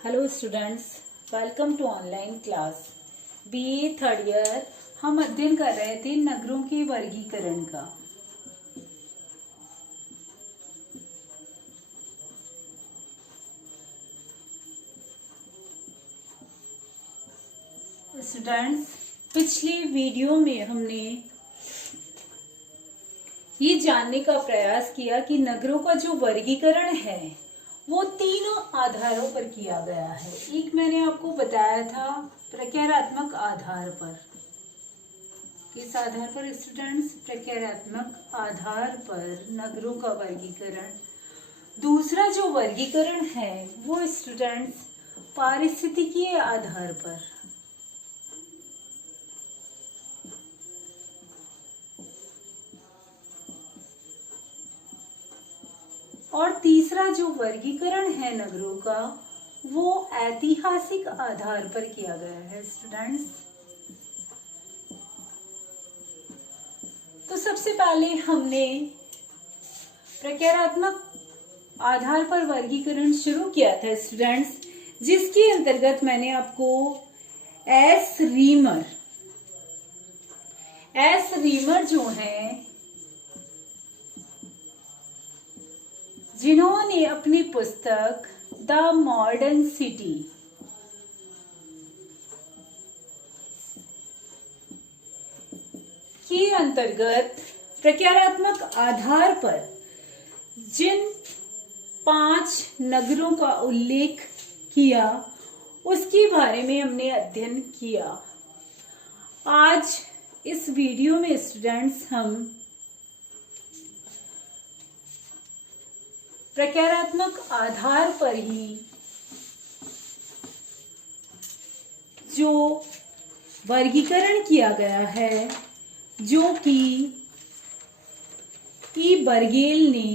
Hello students, welcome to online class. BA third year हम अध्ययन कर रहे थे नगरों के वर्गीकरण का। स्टूडेंट्स, पिछली वीडियो में हमने ये जानने का प्रयास किया कि नगरों का जो वर्गीकरण है वो तीनों आधारों पर किया गया है। एक मैंने आपको बताया था प्रकारात्मक आधार पर। किस आधार पर स्टूडेंट्स? प्रकारात्मक आधार पर नगरों का वर्गीकरण। दूसरा जो वर्गीकरण है वो स्टूडेंट्स पारिस्थितिकीय आधार पर। और तीसरा जो वर्गीकरण है नगरों का वो ऐतिहासिक आधार पर किया गया है स्टूडेंट्स। तो सबसे पहले हमने प्रकारात्मक आधार पर वर्गीकरण शुरू किया था स्टूडेंट्स, जिसके अंतर्गत मैंने आपको एस रीमर जो है, जिन्होंने अपनी पुस्तक द मॉडर्न सिटी के अंतर्गत प्रकारात्मक आधार पर जिन 5 नगरों का उल्लेख किया उसके बारे में हमने अध्ययन किया। आज इस वीडियो में स्टूडेंट्स हम प्रकारात्मक आधार पर ही जो वर्गीकरण किया गया है, जो कि ई बर्गेल ने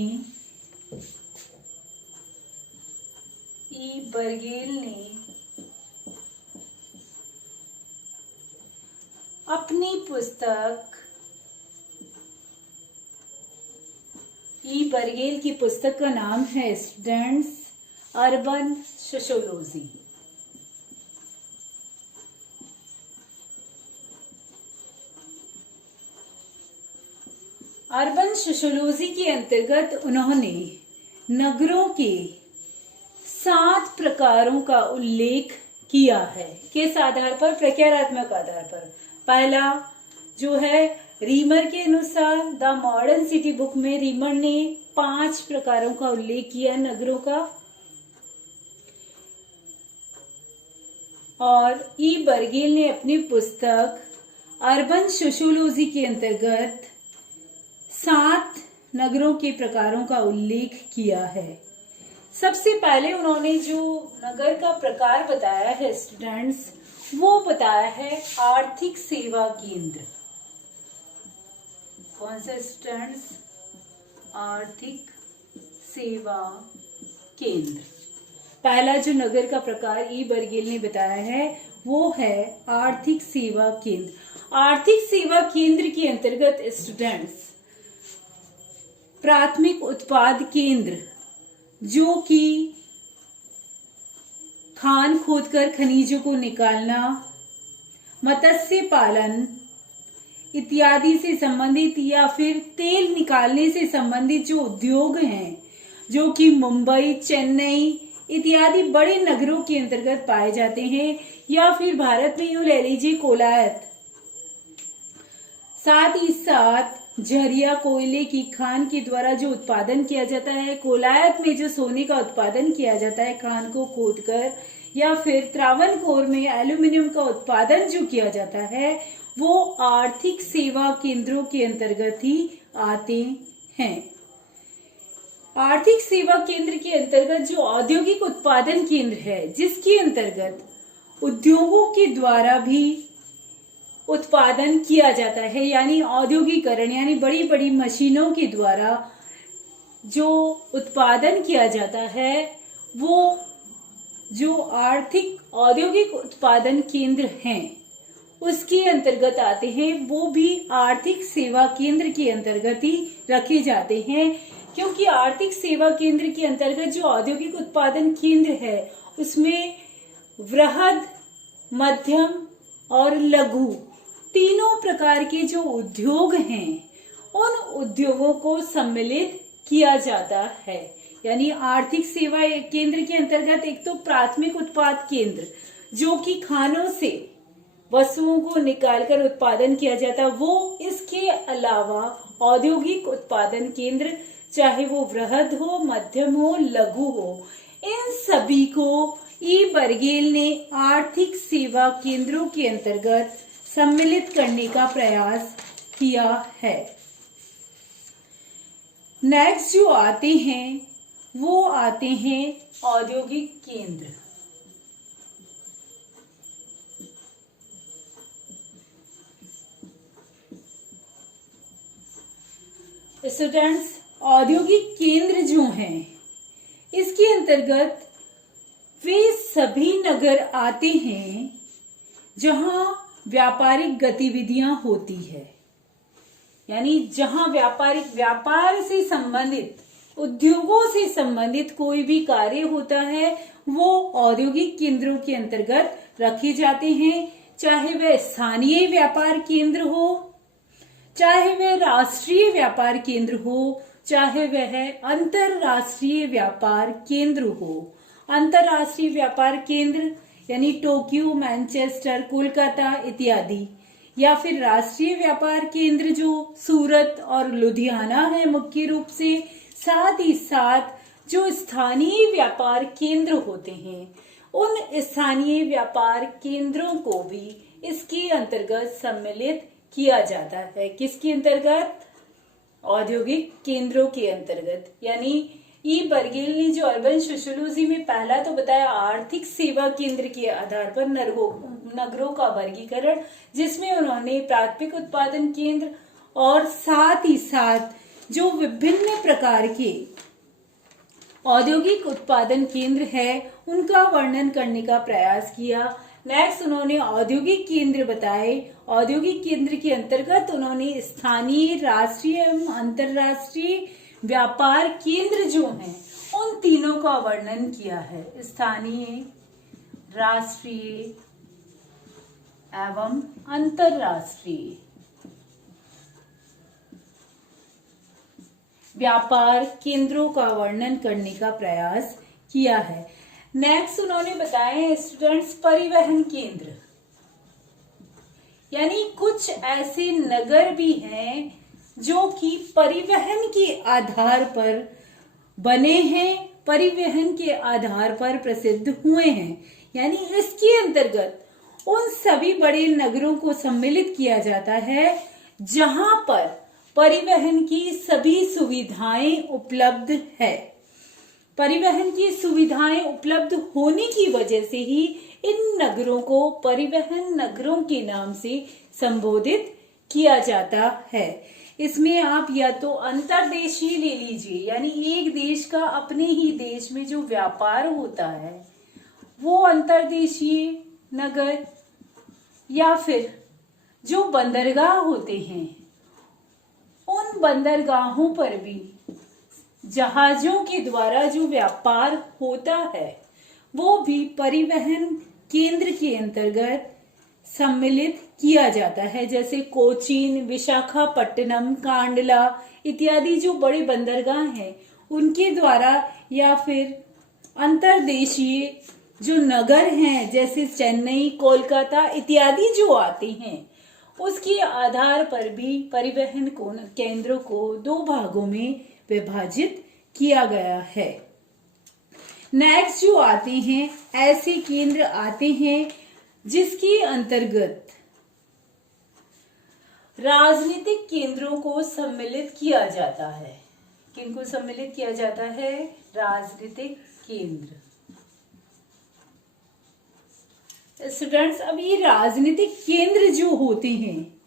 अपनी पुस्तक, ई बर्गेल की पुस्तक का नाम है students urban sociology. Urban sociology के अंतर्गत उन्होंने नगरों के 7 प्रकारों का उल्लेख किया है। किस आधार पर? प्रकारात्मक आधार पर। पहला जो है रीमर के अनुसार द मॉडर्न सिटी बुक में रीमर ने 5 प्रकारों का उल्लेख किया नगरों का, और ई बर्गेल ने अपनी पुस्तक अर्बन सोशियोलॉजी के अंतर्गत 7 नगरों के प्रकारों का उल्लेख किया है। सबसे पहले उन्होंने जो नगर का प्रकार बताया है स्टूडेंट्स, वो बताया है आर्थिक सेवा केंद्र। कौन सा स्टूडेंट्स? आर्थिक सेवा केंद्र। पहला जो नगर का प्रकार ई बर्गेल ने बताया है वो है आर्थिक सेवा केंद्र। आर्थिक सेवा केंद्र के अंतर्गत स्टूडेंट्स प्राथमिक उत्पाद केंद्र, जो कि खान खोदकर खनिजों को निकालना, मत्स्य पालन इत्यादि से संबंधित, या फिर तेल निकालने से संबंधित जो उद्योग हैं, जो कि मुंबई, चेन्नई इत्यादि बड़े नगरों के अंतर्गत पाए जाते हैं, या फिर भारत में यूं ले लीजिए कोलायत। साथ ही साथ झरिया कोयले की खान के द्वारा जो उत्पादन किया जाता है, कोलायत में जो सोने का उत्पादन किया जाता है खान को खोदकर, या फिर त्रावणकोर में एल्यूमिनियम का उत्पादन जो किया जाता है, वो आर्थिक सेवा केंद्रों के अंतर्गत ही आते हैं। आर्थिक सेवा केंद्र के अंतर्गत जो औद्योगिक उत्पादन केंद्र है, जिसके अंतर्गत उद्योगों के द्वारा भी उत्पादन किया जाता है, यानी औद्योगिकरण, यानी बड़ी बड़ी मशीनों के द्वारा जो उत्पादन किया जाता है, वो जो आर्थिक औद्योगिक उत्पादन केंद्र हैं उसके अंतर्गत आते हैं। वो भी आर्थिक सेवा केंद्र के अंतर्गत ही रखे जाते हैं, क्योंकि आर्थिक सेवा केंद्र के अंतर्गत जो औद्योगिक उत्पादन केंद्र है उसमें वृहद, मध्यम और लघु तीनों प्रकार के जो उद्योग हैं उन उद्योगों को सम्मिलित किया जाता है। यानी आर्थिक सेवा केंद्र के अंतर्गत एक तो प्राथमिक उत्पाद केंद्र जो कि खानों से वस्तुओं को निकालकर उत्पादन किया जाता है वो, इसके अलावा औद्योगिक उत्पादन केंद्र चाहे वो वृहद हो, मध्यम हो, लघु हो, इन सभी को ई बर्गेल ने आर्थिक सेवा केंद्रों के अंतर्गत सम्मिलित करने का प्रयास किया है। नेक्स्ट जो आते हैं वो आते हैं औद्योगिक केंद्र। स्टूडेंट्स, औद्योगिक केंद्र जो हैं इसके अंतर्गत वे सभी नगर आते हैं जहां व्यापारिक गतिविधियां होती है। यानी जहां व्यापार से संबंधित, उद्योगों से संबंधित कोई भी कार्य होता है वो औद्योगिक केंद्रों के अंतर्गत रखे जाते हैं, चाहे वह स्थानीय व्यापार केंद्र हो, चाहे वह राष्ट्रीय व्यापार केंद्र हो, चाहे वह अंतरराष्ट्रीय व्यापार केंद्र हो। अंतरराष्ट्रीय व्यापार केंद्र यानी टोक्यो, मैनचेस्टर, कोलकाता इत्यादि, या फिर राष्ट्रीय व्यापार केंद्र जो सूरत और लुधियाना है मुख्य रूप से। साथ ही साथ जो स्थानीय व्यापार केंद्र होते हैं उन स्थानीय व्यापार केंद्रों को भी इसके अंतर्गत सम्मिलित किया जाता है। किसके अंतर्गत? औद्योगिक केंद्रों के अंतर्गत। यानी ई बर्गेल ने जो अर्बन सोशियोलॉजी में पहला तो बताया आर्थिक सेवा केंद्र के आधार पर नगरों का वर्गीकरण, जिसमें उन्होंने प्राथमिक उत्पादन केंद्र और साथ ही साथ जो विभिन्न प्रकार के औद्योगिक उत्पादन केंद्र है उनका वर्णन करने का प्रयास किया। नेक्स्ट उन्होंने औद्योगिक केंद्र बताए। औद्योगिक केंद्र के अंतर्गत उन्होंने स्थानीय, राष्ट्रीय एवं अंतरराष्ट्रीय व्यापार केंद्र जो हैं उन तीनों का वर्णन किया है। स्थानीय, राष्ट्रीय एवं अंतरराष्ट्रीय व्यापार केंद्रों का वर्णन करने का प्रयास किया है। नेक्स्ट उन्होंने बताया स्टूडेंट्स परिवहन केंद्र, यानी कुछ ऐसे नगर भी हैं जो कि परिवहन के आधार पर बने हैं, परिवहन के आधार पर प्रसिद्ध हुए हैं। यानी इसके अंतर्गत उन सभी बड़े नगरों को सम्मिलित किया जाता है जहां पर परिवहन की सभी सुविधाएं उपलब्ध है। परिवहन की सुविधाएं उपलब्ध होने की वजह से ही इन नगरों को परिवहन नगरों के नाम से संबोधित किया जाता है। इसमें आप या तो अंतर्देशीय ले लीजिए, यानी एक देश का अपने ही देश में जो व्यापार होता है वो अंतर्देशीय नगर, या फिर जो बंदरगाह होते हैं उन बंदरगाहों पर भी जहाजों के द्वारा जो व्यापार होता है वो भी परिवहन केंद्र के अंतर्गत सम्मिलित किया जाता है। जैसे कोचीन, विशाखापट्टनम, कांडला इत्यादि जो बड़े बंदरगाह हैं उनके द्वारा, या फिर अंतर्देशीय जो नगर हैं जैसे चेन्नई, कोलकाता इत्यादि जो आते हैं उसके आधार पर भी परिवहन केंद्रों को दो भागों में विभाजित किया गया है। नेक्स्ट जो आते हैं ऐसे केंद्र आते हैं जिसके अंतर्गत राजनीतिक केंद्रों को सम्मिलित किया जाता है। किनको सम्मिलित किया जाता है? राजनीतिक केंद्र। स्टूडेंट्स, अब ये राजनीतिक केंद्र जो होते हैं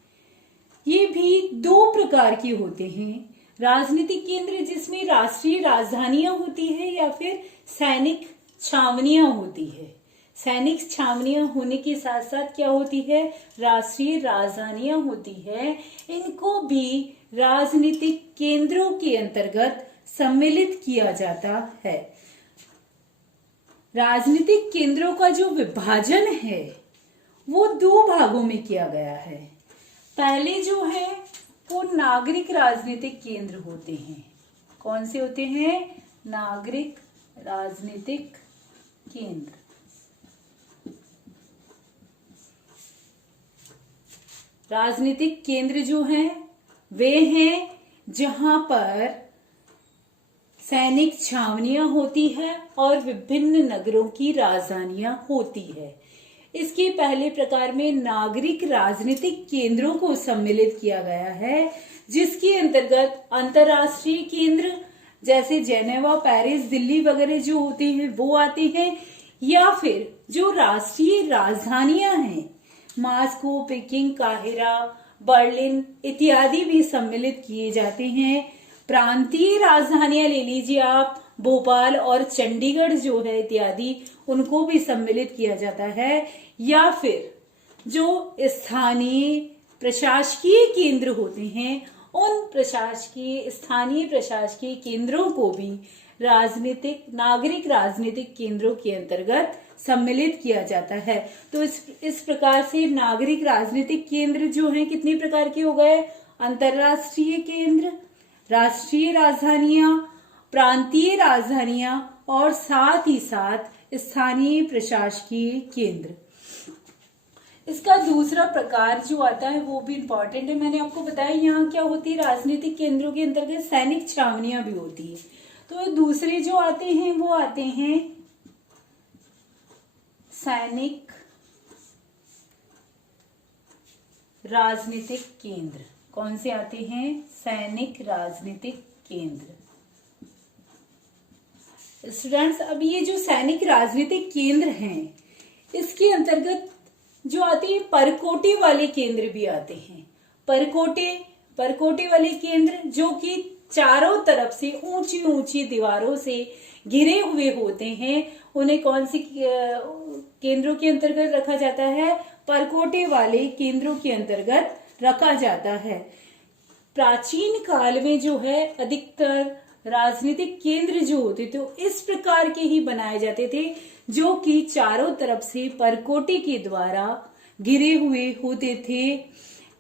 ये भी दो प्रकार के होते हैं। राजनीतिक केंद्र जिसमें राष्ट्रीय राजधानियां होती है या फिर सैनिक छावनियां होती है। सैनिक छावनियां होने के साथ साथ क्या होती है? राष्ट्रीय राजधानियां होती है। इनको भी राजनीतिक केंद्रों के अंतर्गत सम्मिलित किया जाता है। राजनीतिक केंद्रों का जो विभाजन है वो दो भागों में किया गया है। पहले जो है वो नागरिक राजनीतिक केंद्र होते हैं। कौन से होते हैं? नागरिक राजनीतिक केंद्र। राजनीतिक केंद्र जो हैं वे हैं जहां पर सैनिक छावनियां होती है और विभिन्न नगरों की राजधानियां होती है। इसके पहले प्रकार में नागरिक राजनीतिक केंद्रों को सम्मिलित किया गया है, जिसके अंतर्गत अंतर्राष्ट्रीय केंद्र जैसे जेनेवा, पेरिस, दिल्ली वगैरह जो होते हैं वो आते हैं, या फिर जो राष्ट्रीय राजधानियां हैं मास्को, पेकिंग, काहिरा, बर्लिन इत्यादि भी सम्मिलित किए जाते हैं। प्रांतीय राजधानियां ले लीजिए आप, भोपाल और चंडीगढ़ जो है इत्यादि, उनको भी सम्मिलित किया जाता है। या फिर जो स्थानीय प्रशासकीय केंद्र होते हैं उन स्थानीय प्रशासकीय केंद्रों को भी नागरिक राजनीतिक केंद्रों के अंतर्गत सम्मिलित किया जाता है। तो इस प्रकार से नागरिक राजनीतिक केंद्र जो हैं कितने प्रकार के हो गए? अंतर्राष्ट्रीय केंद्र, राष्ट्रीय राजधानियां, प्रांतीय राजधानियां और साथ ही साथ स्थानीय प्रशासकीय केंद्र। इसका दूसरा प्रकार जो आता है वो भी इम्पोर्टेंट है। मैंने आपको बताया यहाँ क्या होती है, राजनीतिक केंद्रों के अंतर्गत सैनिक छावनियां भी होती है। तो दूसरे जो आते हैं वो आते हैं सैनिक राजनीतिक केंद्र। कौन से आते हैं? सैनिक राजनीतिक केंद्र। स्टूडेंट्स, अब ये जो सैनिक राजनीतिक केंद्र हैं इसके अंतर्गत जो आते हैं परकोटे वाले केंद्र भी आते हैं। परकोटे वाले केंद्र जो कि चारों तरफ से ऊंची ऊंची दीवारों से घिरे हुए होते हैं, उन्हें कौन सी केंद्रों के अंतर्गत रखा जाता है? परकोटे वाले केंद्रों के अंतर्गत रखा जाता है। प्राचीन काल में जो है अधिकतर राजनीतिक केंद्र जो होते थे इस प्रकार के ही बनाए जाते थे, जो कि चारों तरफ से परकोटे के द्वारा घिरे हुए होते थे।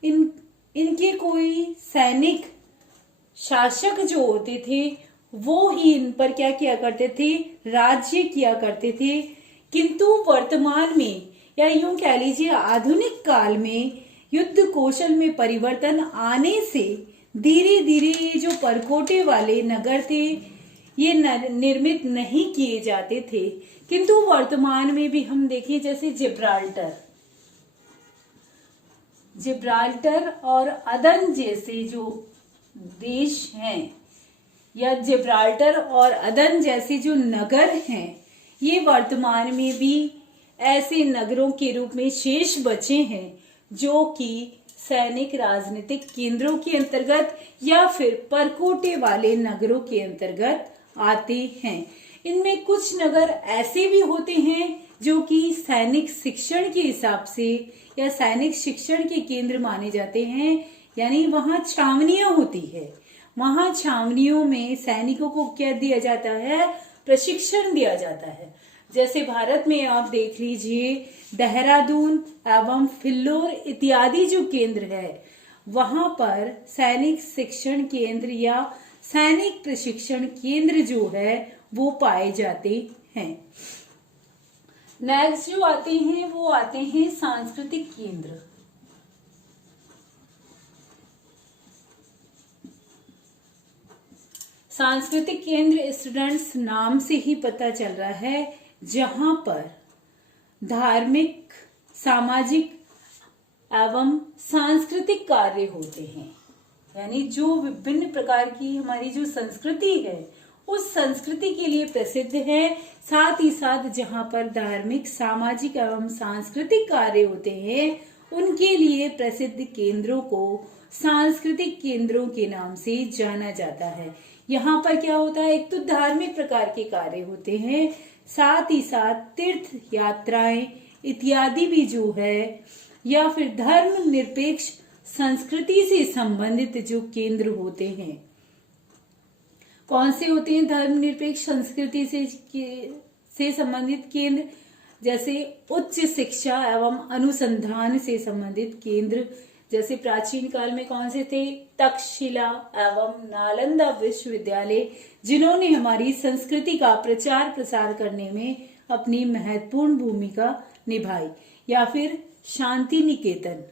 इनके कोई सैनिक शासक जो होते थे वो ही इन पर क्या किया करते थे? राज्य किया करते थे। किंतु वर्तमान में या यूं कह लीजिए आधुनिक काल में युद्ध कौशल में परिवर्तन आने से धीरे धीरे ये जो परकोटे वाले नगर थे ये निर्मित नहीं किए जाते थे। किंतु वर्तमान में भी हम देखें जैसे जिब्राल्टर और अदन जैसे जो देश हैं या जिब्राल्टर और अदन जैसे जो नगर हैं, ये वर्तमान में भी ऐसे नगरों के रूप में शेष बचे हैं जो कि सैनिक राजनीतिक केंद्रों के अंतर्गत या फिर परकोटे वाले नगरों के अंतर्गत आते हैं। इनमें कुछ नगर ऐसे भी होते हैं जो कि सैनिक शिक्षण के हिसाब से या सैनिक शिक्षण के केंद्र माने जाते हैं, यानी वहां छावनियां होती है। वहां छावनियों में सैनिकों को क्या दिया जाता है? प्रशिक्षण दिया जाता है। जैसे भारत में आप देख लीजिए देहरादून एवं फिल्लोर इत्यादि जो केंद्र है वहां पर सैनिक शिक्षण केंद्र या सैनिक प्रशिक्षण केंद्र जो है वो पाए जाते हैं। नेक्स्ट जो आते हैं वो आते हैं सांस्कृतिक केंद्र। सांस्कृतिक केंद्र स्टूडेंट्स नाम से ही पता चल रहा है जहां पर धार्मिक, सामाजिक एवं सांस्कृतिक कार्य होते हैं, यानी जो विभिन्न प्रकार की हमारी जो संस्कृति है उस संस्कृति के लिए प्रसिद्ध है। साथ ही साथ जहां पर धार्मिक, सामाजिक एवं सांस्कृतिक कार्य होते हैं उनके लिए प्रसिद्ध केंद्रों को सांस्कृतिक केंद्रों के नाम से जाना जाता है। यहाँ पर क्या होता है? एक तो धार्मिक प्रकार के कार्य होते हैं, साथ ही साथ तीर्थ यात्राएं इत्यादि भी जो है या फिर धर्म निरपेक्ष संस्कृति से संबंधित जो केंद्र होते हैं कौन से होते हैं धर्मनिरपेक्ष संस्कृति से संबंधित केंद्र? जैसे उच्च शिक्षा एवं अनुसंधान से संबंधित केंद्र, जैसे प्राचीन काल में कौन से थे? तक्षशिला एवं नालंदा विश्वविद्यालय, जिन्होंने हमारी संस्कृति का प्रचार प्रसार करने में अपनी महत्वपूर्ण भूमिका निभाई। या फिर शांति निकेतन,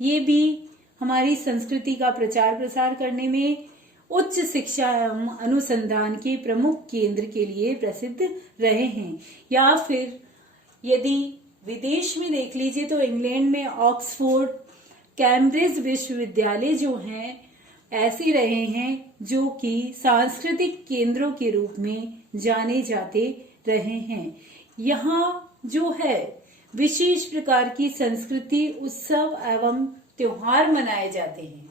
ये भी हमारी संस्कृति का प्रचार प्रसार करने में उच्च शिक्षा एवं अनुसंधान के प्रमुख केंद्र के लिए प्रसिद्ध रहे हैं। या फिर यदि विदेश में देख लीजिए तो इंग्लैंड में ऑक्सफोर्ड, कैम्ब्रिज विश्वविद्यालय जो हैं ऐसे रहे हैं जो कि सांस्कृतिक केंद्रों के रूप में जाने जाते रहे हैं। यहाँ जो है विशेष प्रकार की संस्कृति, उत्सव एवं त्योहार मनाए जाते हैं।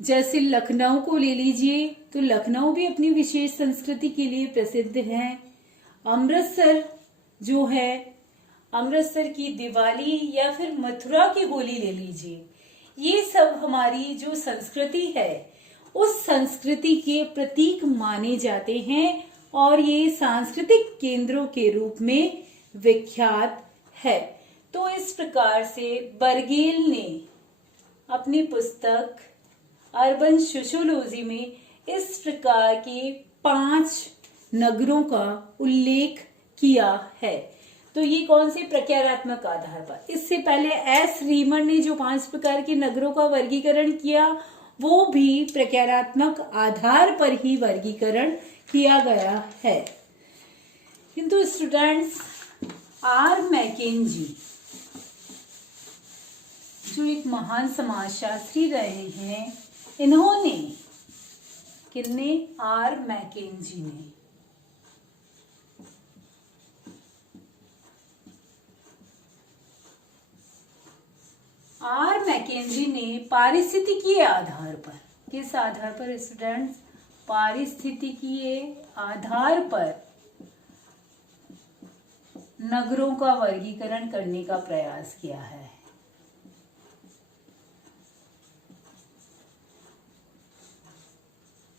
जैसे लखनऊ को ले लीजिए तो लखनऊ भी अपनी विशेष संस्कृति के लिए प्रसिद्ध है। अमृतसर जो है, अमृतसर की दिवाली या फिर मथुरा की होली ले लीजिए, ये सब हमारी जो संस्कृति है उस संस्कृति के प्रतीक माने जाते हैं और ये सांस्कृतिक केंद्रों के रूप में विख्यात है। तो इस प्रकार से बर्गेल ने अपनी पुस्तक अर्बन सोशियोलॉजी में इस प्रकार के 5 नगरों का उल्लेख किया है। तो ये कौन से प्रकारात्मक आधार पर? इससे पहले एस रीमन ने जो 5 प्रकार के नगरों का वर्गीकरण किया वो भी प्रकारात्मक आधार पर ही वर्गीकरण किया गया है। किंतु स्टूडेंट्स, आर मैकेंजी जो एक महान समाजशास्त्री रहे हैं, इन्होंने, किन्ने? आर मैकेंजी ने पारिस्थितिकीय आधार पर, किस आधार पर स्टूडेंट्स? पारिस्थितिकीय आधार पर नगरों का वर्गीकरण करने का प्रयास किया है।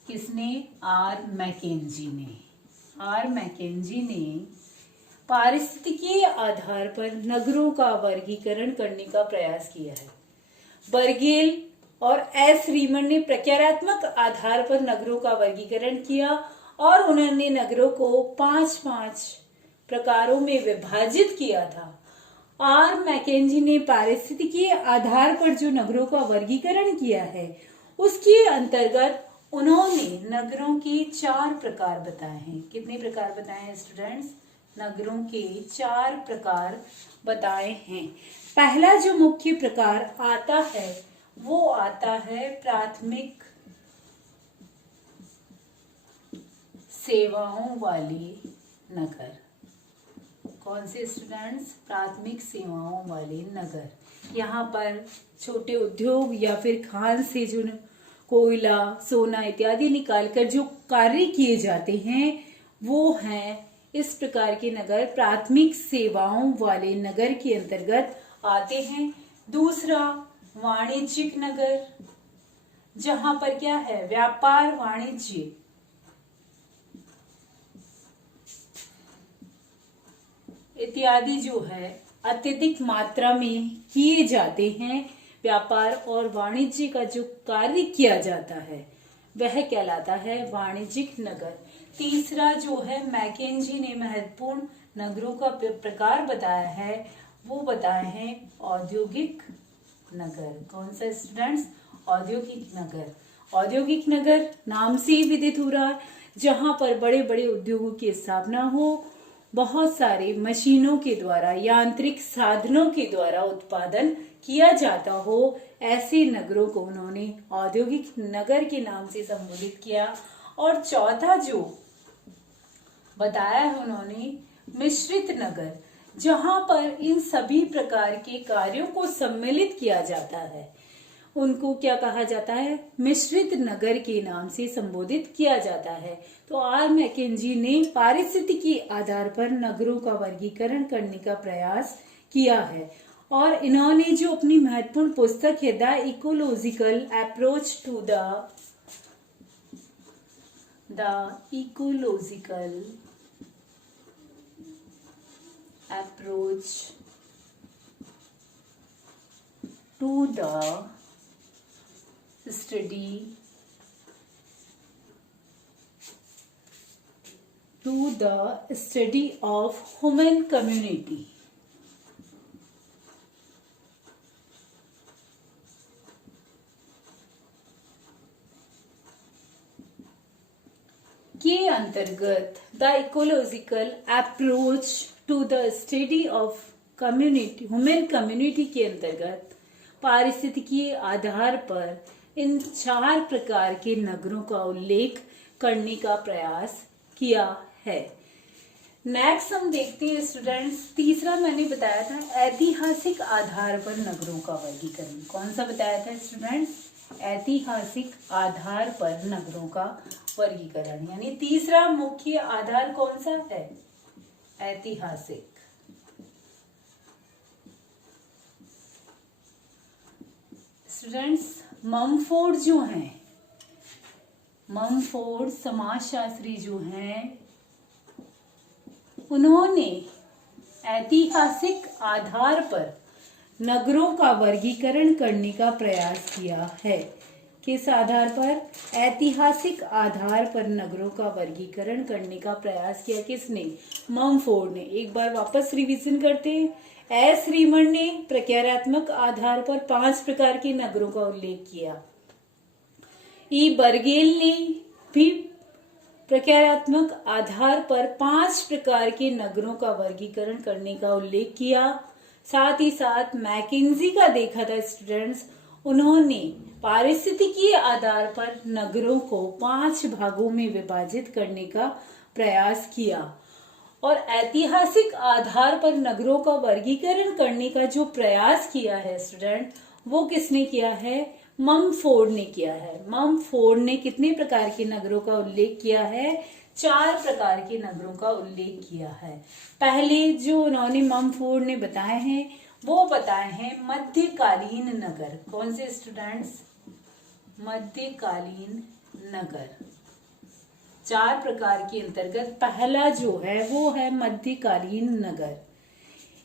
किसने? आर मैकेंजी ने। आर मैकेंजी ने पारिस्थितिकीय आधार पर नगरों का वर्गीकरण करने का प्रयास किया है। बर्गेल और एस रीमन ने प्रकारात्मक आधार पर नगरों का वर्गीकरण किया और उन्होंने नगरों को 5-5 प्रकारों में विभाजित किया था। आर मैकेंजी ने पारिस्थितिकीय आधार पर जो नगरों का वर्गीकरण किया है उसके अंतर्गत उन्होंने नगरों के 4 प्रकार बताए हैं। कितने प्रकार बताए हैं स्टूडेंट्स? नगरों के 4 प्रकार बताए हैं। पहला जो मुख्य प्रकार आता है वो आता है प्राथमिक सेवाओं वाले नगर। कौन से स्टूडेंट्स? प्राथमिक सेवाओं वाले नगर। यहाँ पर छोटे उद्योग या फिर खान से जो कोयला, सोना इत्यादि निकालकर जो कार्य किए जाते हैं वो हैं इस प्रकार के नगर प्राथमिक सेवाओं वाले नगर के अंतर्गत आते हैं। दूसरा वाणिज्यिक नगर, जहां पर क्या है? व्यापार वाणिज्य इत्यादि जो है अत्यधिक मात्रा में किए जाते हैं। व्यापार और वाणिज्य का जो कार्य किया जाता है वह कहलाता है वाणिज्यिक नगर। तीसरा जो है मैकेंजी ने महत्वपूर्ण नगरों का प्रकार बताया है वो बताए हैं औद्योगिक नगर। कौन सा स्टूडेंट्स? औद्योगिक नगर। औद्योगिक नगर नाम से ही विदित हो रहा है, जहां पर बड़े बड़े उद्योगों की स्थापना हो, बहुत सारे मशीनों के द्वारा, यांत्रिक साधनों के द्वारा उत्पादन किया जाता हो, ऐसे नगरों को उन्होंने औद्योगिक नगर के नाम से संबोधित किया। और चौथा जो बताया है उन्होंने मिश्रित नगर, जहां पर इन सभी प्रकार के कार्यों को सम्मिलित किया जाता है, उनको क्या कहा जाता है? मिश्रित नगर के नाम से संबोधित किया जाता है। तो आर मैकेंजी ने पारिस्थितिकी आधार पर नगरों का वर्गीकरण करने का प्रयास किया है और इन्होंने जो अपनी महत्वपूर्ण पुस्तक है the ecological approach to the the ecological approach to the study of human community. के अंतर्गत the ecological approach to the study of community human community के अंतर्गत पारिस्थितिकीय आधार पर इन 4 प्रकार के नगरों का उल्लेख करने का प्रयास किया है। नेक्स्ट हम देखते हैं स्टूडेंट्स, तीसरा मैंने बताया था ऐतिहासिक आधार पर नगरों का वर्गीकरण। कौन सा बताया था स्टूडेंट्स? ऐतिहासिक आधार पर नगरों का वर्गीकरण, यानी तीसरा मुख्य आधार कौन सा है? ऐतिहासिक। स्टूडेंट्स, ममफोर्ड जो हैं, ममफोर्ड समाजशास्त्री जो हैं, उन्होंने ऐतिहासिक आधार पर नगरों का वर्गीकरण करने का प्रयास किया है। किस आधार पर? ऐतिहासिक आधार पर नगरों का वर्गीकरण करने का प्रयास किया। किसने? ममफोर्ड ने। एक बार वापस रिवीजन करते हैं। एस रीमन ने प्रक्रियात्मक आधार पर 5 प्रकार के नगरों का उल्लेख किया। ई बर्गेल ने भी प्रक्रियात्मक आधार पर 5 प्रकार के नगरों का वर्गीकरण करने का उल्लेख किया। साथ ही साथ मैकेंजी का देखा था स्टूडेंट्स, उन्होंने पारिस्थितिकीय आधार पर नगरों को 5 भागों में विभाजित करने का प्रयास किया। और ऐतिहासिक आधार पर नगरों का वर्गीकरण करने का जो प्रयास किया है स्टूडेंट, वो किसने किया है? ममफोर्ड ने किया है। ममफोर्ड ने कितने प्रकार के नगरों का उल्लेख किया है? 4 प्रकार के नगरों का उल्लेख किया है। पहले जो उन्होंने ममफोर्ड ने बताए हैं वो बताए हैं मध्यकालीन नगर। कौन से स्टूडेंट्स? मध्यकालीन नगर। 4 प्रकार के अंतर्गत पहला जो है वो है मध्यकालीन नगर।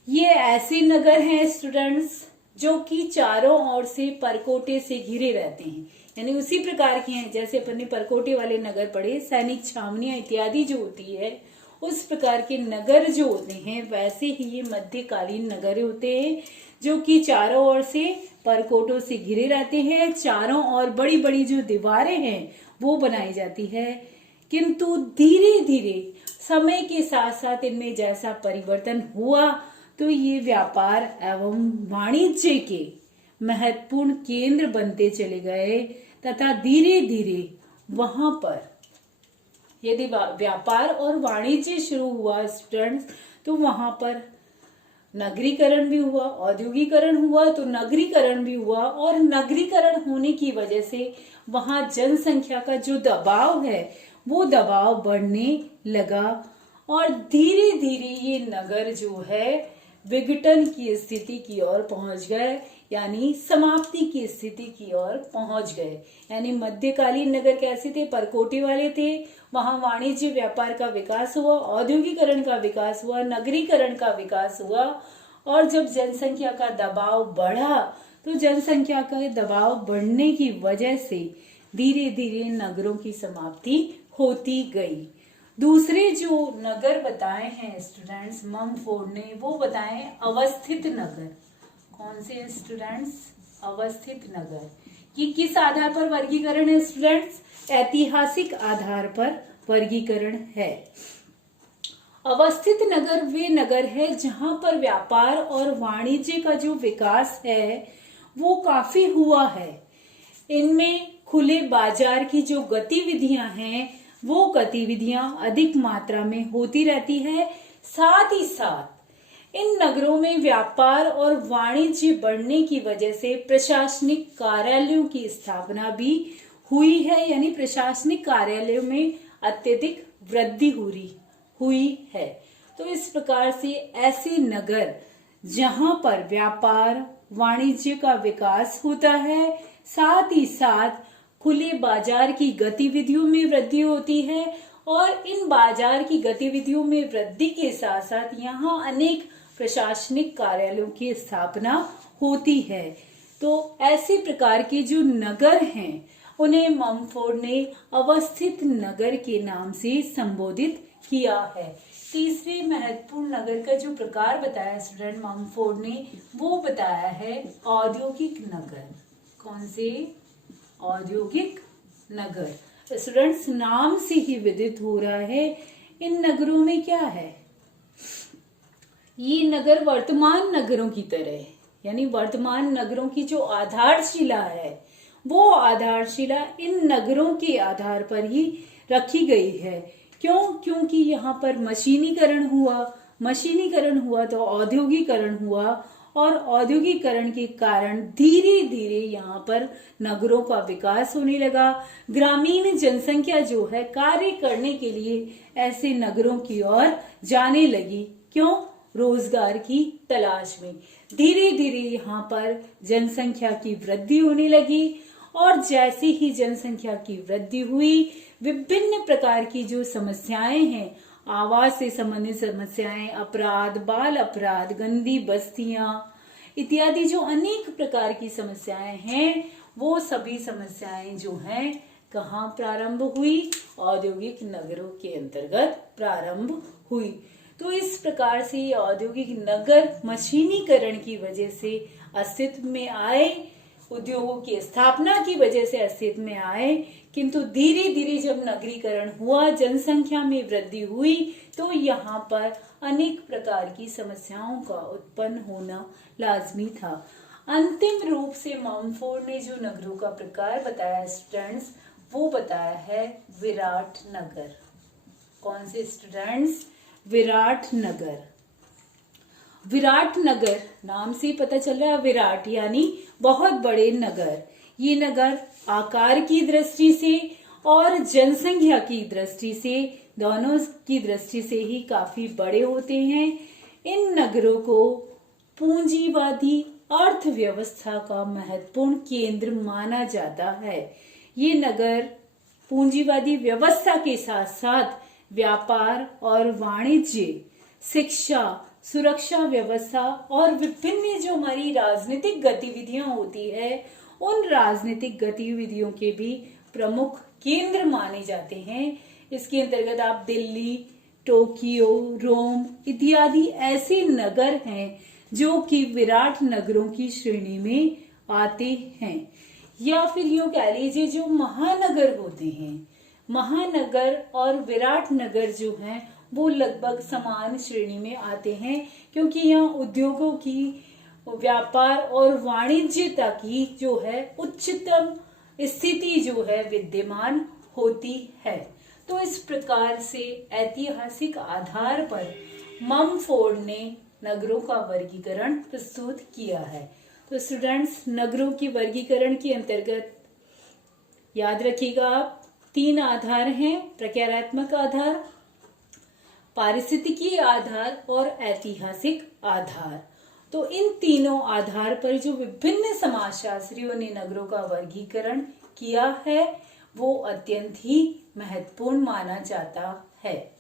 ये ऐसे नगर हैं स्टूडेंट्स जो कि चारों ओर से परकोटे से घिरे रहते हैं, यानी उसी प्रकार के हैं जैसे अपन ने परकोटे वाले नगर पढ़े, सैनिक छावनियां इत्यादि जो होती है उस प्रकार के नगर जो होते हैं, वैसे ही ये मध्यकालीन नगर होते हैं जो कि चारों ओर से परकोटों से घिरे रहते हैं। चारों ओर बड़ी बड़ी जो दीवारें हैं वो बनाई जाती है, किंतु धीरे धीरे समय के साथ साथ इनमें जैसा परिवर्तन हुआ तो ये व्यापार एवं वाणिज्य के महत्वपूर्ण केंद्र बनते चले गए तथा धीरे धीरे वहां पर यदि व्यापार और वाणिज्य शुरू हुआ स्टूडेंट्स, तो वहां पर नगरीकरण भी हुआ, औद्योगिकरण हुआ तो नगरीकरण भी हुआ, और नगरीकरण होने की वजह से वहां जनसंख्या का जो दबाव है वो दबाव बढ़ने लगा और धीरे धीरे ये नगर जो है विघटन की स्थिति की ओर पहुंच गए, यानी समाप्ति की स्थिति की ओर पहुंच गए। यानी मध्यकालीन नगर कैसे थे? परकोटे वाले थे, वहां वाणिज्य व्यापार का विकास हुआ, औद्योगिकरण का विकास हुआ, नगरीकरण का विकास हुआ, और जब जनसंख्या का दबाव बढ़ा तो जनसंख्या का दबाव बढ़ने की वजह से धीरे धीरे नगरों की समाप्ति होती गई। दूसरे जो नगर बताए हैं स्टूडेंट्स ममफोर्ड ने, वो बताए अवस्थित नगर। कौन से स्टूडेंट्स? अवस्थित नगर। ये किस आधार पर वर्गीकरण है स्टूडेंट्स? ऐतिहासिक आधार पर वर्गीकरण है। अवस्थित नगर वे नगर है जहां पर व्यापार और वाणिज्य का जो विकास है वो काफी हुआ है। इनमें खुले बाजार की जो गतिविधियां हैं वो गतिविधियां अधिक मात्रा में होती रहती है। साथ ही साथ इन नगरों में व्यापार और वाणिज्य बढ़ने की वजह से प्रशासनिक कार्यालयों की स्थापना भी हुई है, यानी प्रशासनिक कार्यालयों में अत्यधिक वृद्धि हुई है। तो इस प्रकार से ऐसे नगर जहां पर व्यापार वाणिज्य का विकास होता है, साथ ही साथ खुले बाजार की गतिविधियों में वृद्धि होती है और इन बाजार की गतिविधियों में वृद्धि के साथ साथ यहाँ अनेक प्रशासनिक कार्यालयों की स्थापना होती है। तो ऐसे प्रकार के जो नगर हैं उन्हें ममफोर्ड ने अवस्थित नगर के नाम से संबोधित किया है। तीसरे महत्वपूर्ण नगर का जो प्रकार बताया स्टूडेंट ममफोर्ड ने वो बताया है औद्योगिक नगर। कौन से? औद्योगिक नगर। स्टूडेंट्स नाम से ही विदित हो रहा है इन नगरों में क्या है, ये नगर वर्तमान नगरों की तरह है, यानी वर्तमान नगरों की जो आधारशिला है वो आधारशिला इन नगरों के आधार पर ही रखी गई है। क्यों? क्योंकि यहाँ पर मशीनीकरण हुआ तो औद्योगिकरण हुआ और औद्योगिकरण के कारण धीरे धीरे यहाँ पर नगरों का विकास होने लगा। ग्रामीण जनसंख्या जो है कार्य करने के लिए ऐसे नगरों की ओर जाने लगी। क्यों? रोजगार की तलाश में। धीरे धीरे यहाँ पर जनसंख्या की वृद्धि होने लगी और जैसे ही जनसंख्या की वृद्धि हुई विभिन्न प्रकार की जो समस्याएं हैं, आवास से संबंधित समस्याएं, अपराध, बाल अपराध, गंदी बस्तियां इत्यादि जो अनेक प्रकार की समस्याएं हैं वो सभी समस्याएं जो हैं कहाँ प्रारंभ हुई? औद्योगिक नगरों के अंतर्गत प्रारंभ हुई। तो इस प्रकार से ये औद्योगिक नगर मशीनीकरण की वजह से अस्तित्व में आए, उद्योगों की स्थापना की वजह से अस्तित्व में आए, किंतु धीरे धीरे जब नगरीकरण हुआ, जनसंख्या में वृद्धि हुई तो यहाँ पर अनेक प्रकार की समस्याओं का उत्पन्न होना लाजमी था। अंतिम रूप से ममफोर्ड ने जो नगरों का प्रकार बताया स्टूडेंट्स वो बताया है विराट नगर। कौन से स्टूडेंट्स? विराट नगर। विराट नगर नाम से पता चल रहा है, विराट यानी बहुत बड़े नगर। ये नगर आकार की दृष्टि से और जनसंख्या की दृष्टि से, दोनों की दृष्टि से ही काफी बड़े होते हैं। इन नगरों को पूंजीवादी अर्थव्यवस्था का महत्वपूर्ण केंद्र माना जाता है। ये नगर पूंजीवादी व्यवस्था के साथ साथ व्यापार और वाणिज्य, शिक्षा, सुरक्षा व्यवस्था और विभिन्न जो हमारी राजनीतिक गतिविधियां होती है उन राजनीतिक गतिविधियों के भी प्रमुख केंद्र माने जाते हैं। इसके अंतर्गत आप दिल्ली, टोक्यो, रोम इत्यादि ऐसे नगर हैं जो कि विराट नगरों की श्रेणी में आते हैं। या फिर यूं कह लीजिए जो महानगर होते हैं, महानगर और विराट नगर जो हैं वो लगभग समान श्रेणी में आते हैं, क्योंकि यहाँ उद्योगों की, व्यापार और वाणिज्यता की जो है उच्चतम स्थिति जो है विद्यमान होती है। तो इस प्रकार से ऐतिहासिक आधार पर ममफोर्ड ने नगरों का वर्गीकरण प्रस्तुत किया है। तो स्टूडेंट्स नगरों की वर्गीकरण के अंतर्गत याद रखिएगा आप 3 आधार हैं, प्रकारात्मक आधार, पारिस्थितिकीय आधार और ऐतिहासिक आधार। तो इन तीनों आधार पर जो विभिन्न समाजशास्त्रियों ने नगरों का वर्गीकरण किया है वो अत्यंत ही महत्वपूर्ण माना जाता है।